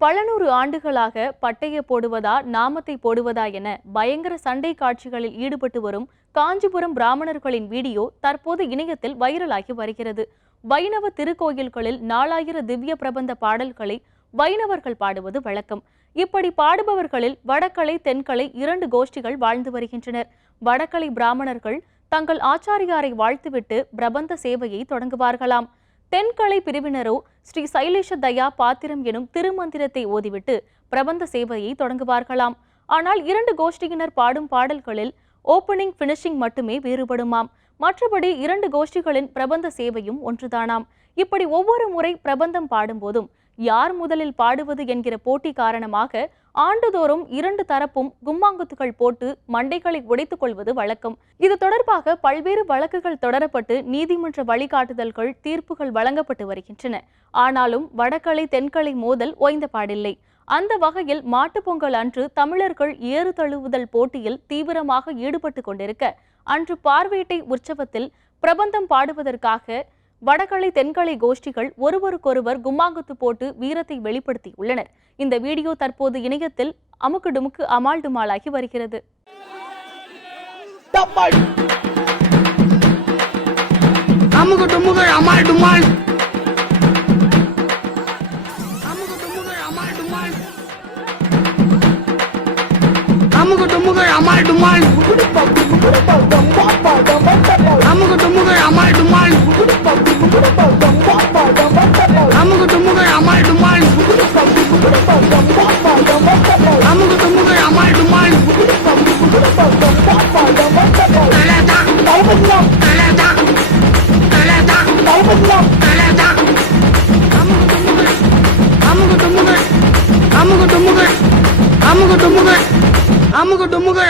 பல நூறு ஆண்டுகளாக பட்டைய போடுவதா நாமத்தை போடுவதா என பயங்கர சண்டை காட்சிகளில் ஈடுபட்டு வரும் காஞ்சிபுரம் பிராமணர்களின் வீடியோ தற்போது இணையத்தில் வைரலாகி வருகிறது. வைணவ திருக்கோயில்களில் 4000 திவ்ய பிரபந்த பாடல்களை வைணவர்கள் பாடுவது வழக்கம். இப்படி பாடுபவர்களில் வடக்கலை தென்கலை 2 கோஷ்டிகள் வாழ்ந்து வருகின்றனர். வடக்கலை பிராமணர்கள் தங்கள் ஆச்சாரியாரை வாழ்த்துவிட்டு பிரபந்த சேவையை தொடங்குவார்களாம். தென்கலை பிரிவினரோ ஸ்ரீ சைலேஷ தயா பாத்திரம் எனும் திருமந்திரத்தை ஓதிவிட்டு பிரபந்த சேவையை தொடங்குவார்களாம். ஆனால் 2 கோஷ்டியினர் பாடும் பாடல்களில் ஓப்பனிங் பினிஷிங் மட்டுமே வேறுபடுமாம். மற்றபடி 2 கோஷ்டிகளின் பிரபந்த சேவையும் ஒன்றுதானாம். இப்படி ஒவ்வொரு முறை பிரபந்தம் பாடும்போதும் யார் முதலில் பாடுவது என்கிற போட்டி காரணமாக ஆண்டுதோறும் 2 தரப்பும் கும்மாங்குத்துகள் போட்டு மண்டைகளை உடைத்துக் கொள்வது வழக்கம். இது தொடர்பாக பல்வேறு வழக்குகள் தொடரப்பட்டு நீதிமன்ற வழிகாட்டுதல்கள் தீர்ப்புகள் வழங்கப்பட்டு வருகின்றன. ஆனாலும் வடக்கலை தென்கலை மோதல் ஓய்ந்த பாடில்லை. அந்த வகையில் மாட்டுப்பொங்கல் அன்று தமிழர்கள் ஏறு தழுவுதல் போட்டியில் தீவிரமாக ஈடுபட்டு கொண்டிருக்க, அன்று பார்வேட்டை உற்சவத்தில் பிரபந்தம் பாடுவதற்காக வடகலை தென்கலை கோஷ்டிகள் ஒருவருக்கொருவர் கும்மாங்குத்து போட்டு வீரத்தை வெளிப்படுத்தியுள்ளனர். இந்த வீடியோ தற்போது இணையத்தில் அமுக்கு டுமுக்கு அமால் டுமாலாகி வருகிறது.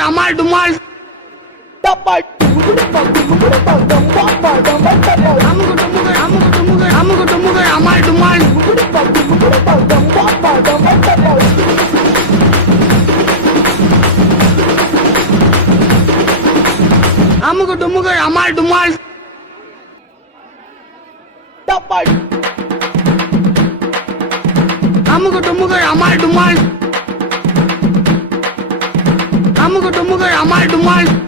Amal Dumal